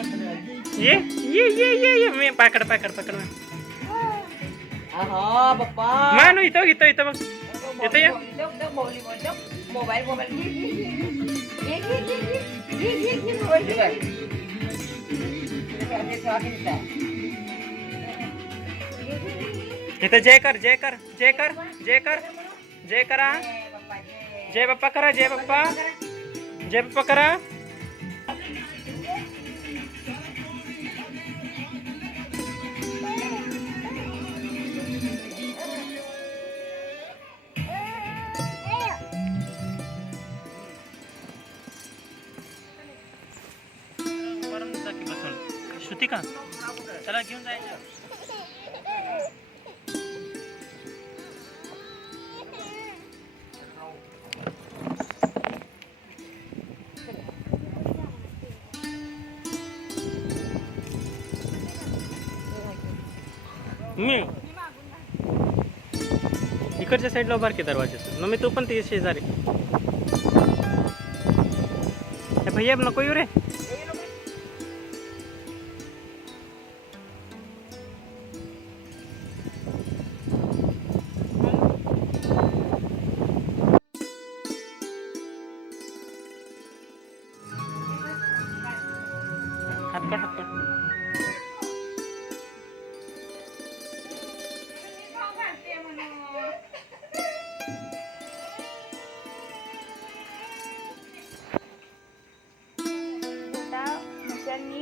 ये ये ये ये ये मी पाकड पाकड पकड हा बाप्पा मानू इथं इथं इथं बघ येतं या मोबाईल. हे. इथं जय कर जय कर जय कर जय कर जय करा. जय बाप्पा करा जय बाप्पा जय बाप्पा करा श्रुती का? चला घेऊन जायचं. मी. इकडच्या साईडला उभार की दरवाज्यात मग मी तू पण ते शेजारी. भैया नको येऊ रे. हात काढ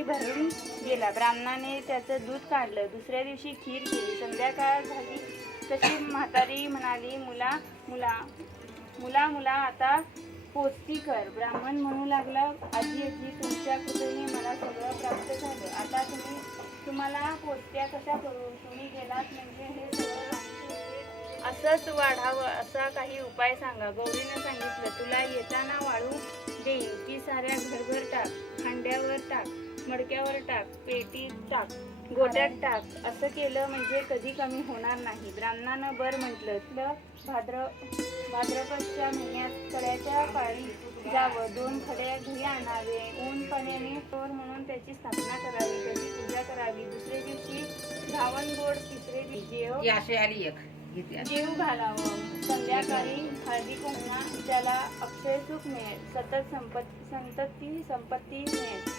भरून गेला. ब्राह्मणाने त्याचं दूध काढलं. दुसऱ्या दिवशी खीर केली. संध्याकाळ झाली. तशी म्हातारी म्हणाली मुला मुला मुला मुला आता पोचती कर ब्राह्मण म्हणू लागला आजी आजी तुमच्या कृपेने मला सगळं प्राप्त झालं. आता तुम्ही तुम्हाला पोस्त्या कशा करू तुम्ही गेलात? म्हणजे हे सगळं असंच वाढावं असा काही उपाय सांगा. गौरीनं सांगितलं तुला येताना वाळू देईन. की साऱ्या घरभर टाक खांड्यावर टाक मडक्यावर टाक पेटीत टाक. गोट्यात टाक. असं केलं म्हणजे कधी कमी होणार नाही. ब्राह्मणानं बर म्हटलं तुला भाद्र भाद्रपदच्या महिन्यात कड्याच्या पाळी जावं. दोन खड्या घरी आणावे. ऊन पाण्याने तोर म्हणून त्याची स्थापना करावी. त्याची पूजा करावी. दुसऱ्या दिवशी धावण गोड तिसरे दिवशी जेव. घालावं. संध्याकाळी हळदी कुंकवा त्याला अक्षय सुख मिळेल. सतत संपत्ती संतती संपत्ती मिळेल.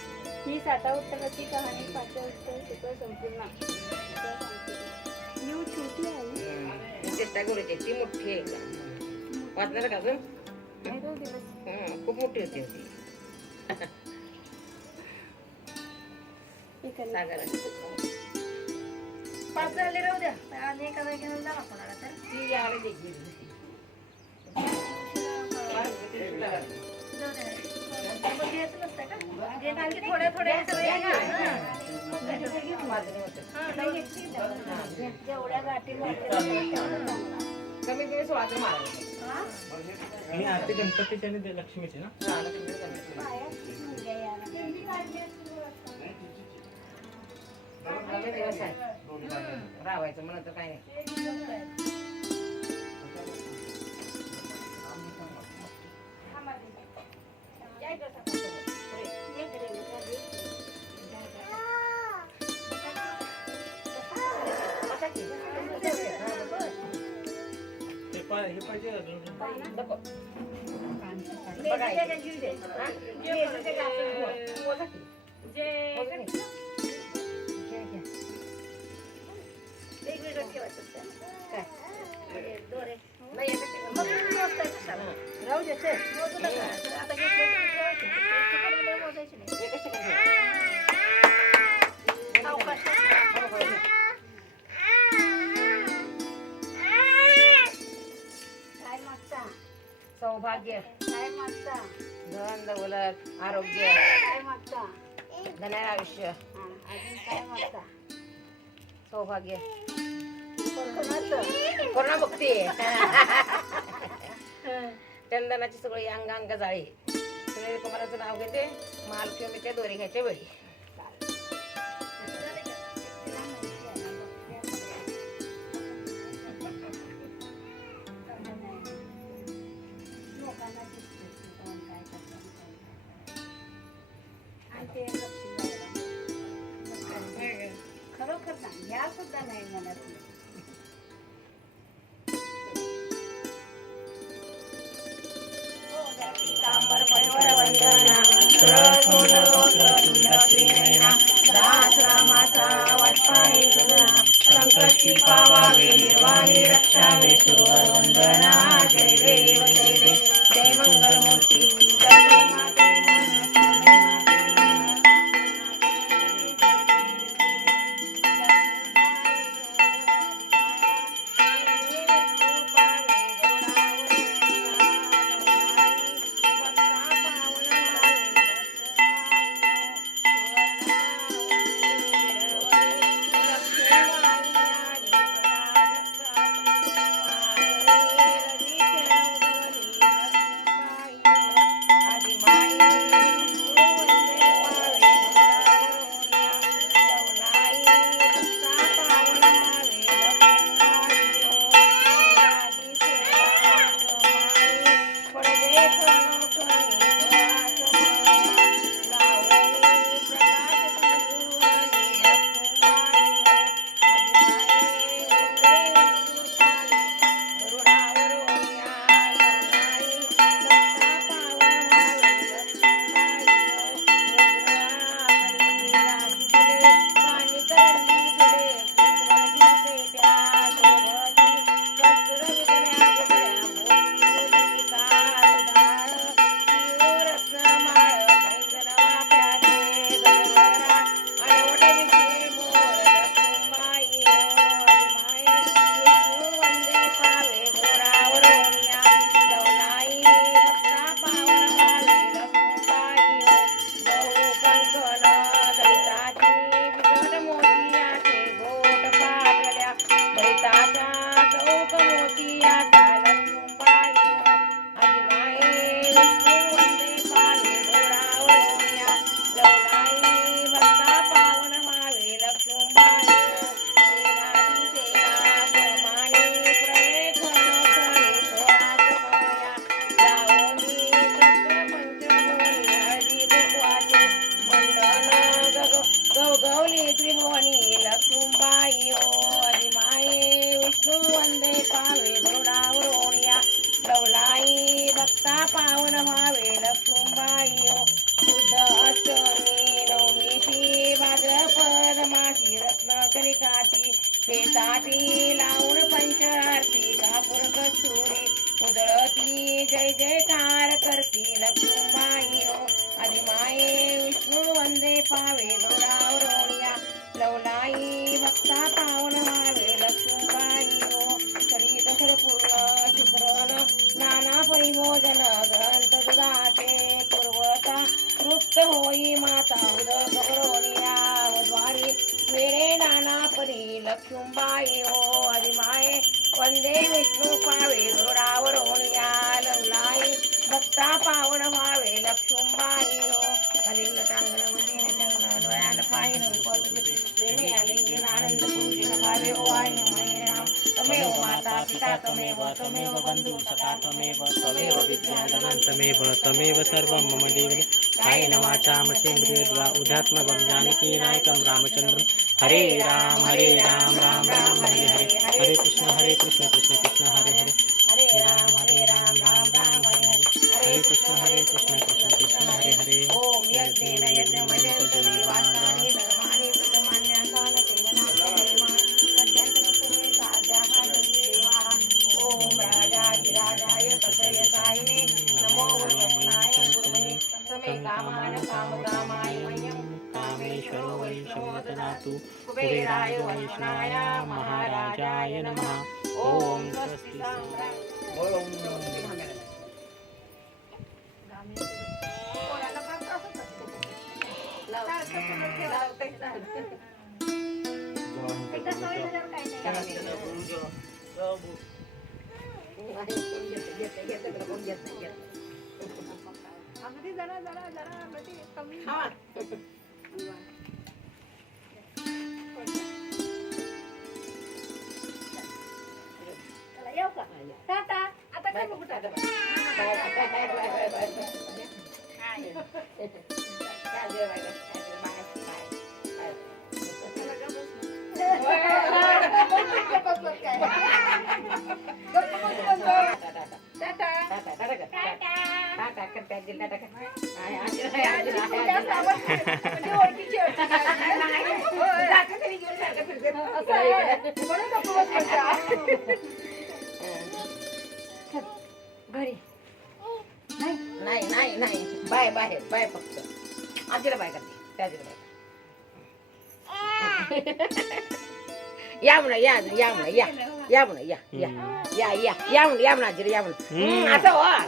ही साता उत्तराची कहाणी पाचव्या उत्तर सुख संपूर्ण. यू छोटी हम्म. चेष्टा करूची ती मोठी आहे एकदम. वाचणार का हं, खूप मोठी होती ती. एकाला. सागर पाच झाले राहू द्या. आणि एका घेऊन जा ना कोणाला तर. ती यायला देखील जाऊ द्या. जेवढ्या गाठी कमी सोळा आणि आरती गणपतीच्या आणि लक्ष्मीची ना रावायचं दिवस म्हणत तर काय नाही मोजताय कशाला? राहू दे धनार आयुष्य. अजून काय सौभाग्य. कोणाचं कोरोना बघते चंदनाची सगळी अंग अंग जाळी सुनील कुमाराचं नाव घेते. महालक्ष्मीच्या दोरी घ्यायच्या वेळी. तुझा संकटी पावावे निर्वाणी रक्षावे सुवर गौगौली त्रिभुवनी लक्ष्मीबाई ओ हो, आदिमाये विष्णू वंदे पावे गरुडावरोनिया भक्ता पावन भावे लक्ष्मीबाई ओ हो, शुद्ध अष्टमी नवमीची भाद्रपद माशी रत्न कलिकाची शेताची लावून पंचारती कापूर कस्तुरी की जय जयकार करती लक्ष्मीबाई ओ आदिमाये विष्णू वंदे पावे गौरावरोनिया लवलाई भक्ता पावन व्हावे लक्ष्मीबाई ओ तरी कसर पूर्ण शिखरण नाना परिभोजन ग्रंथ दुधाचे पूर्वता तृप्त होई माता उदक करोनिया द्वारी वेळे नाना परी लक्ष्मीबाई हो आदिमाये वंदे विष्णू पावे गरुडावरोनिया लवलाई भक्ता पावन व्हावे लक्ष्मीबाई हो कलिंग टांगण मदीन चंगण डोळ्याला पाहिन प्रेमी आलिंगन आनंद पुरुषीन भावे ओ आई तमेव माता पिता तमेव तमेव बंधू सखा तमेव तमेव विद्याधनं तमेव तमेव सर्वं मम देवने कायेन वाचा मसेन्द्रियद्वा उदात्मकं जानकी नायकं रामचन्द्रं। हरे राम हरे राम राम राम हरे हरे। हरे कृष्ण हरे कृष्ण कृष्ण कृष्ण हरे हरे। हरे राम हरे राम राम राम हरे हरे। हरे कृष्ण हरे Krishna Krishna Krishna Hare Hare. gusto mau ng kilaw. Pagkasoy na lang kayo na yan. Kasi na po kami. Ha? gitu mereka. Ya mana ya, ya mana ya, ya mana ya, ya, ya ya, ya ya mana jadi ya mana. Hmm. hmm, asal wah.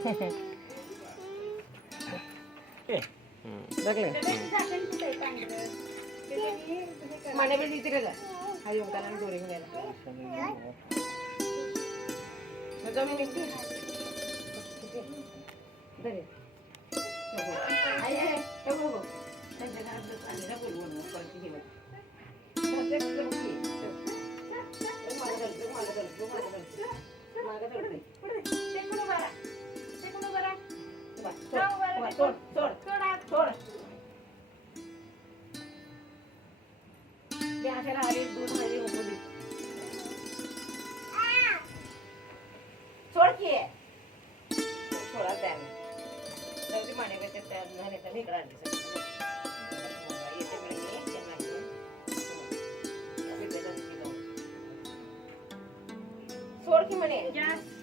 Hahaha. Bagi. Mana beli tiga? Ayo. कमी निघते बरे त्यांच्या घरात आणि double बोलवून परत गेलं मागं धरते मागं धरते fork in? Yes.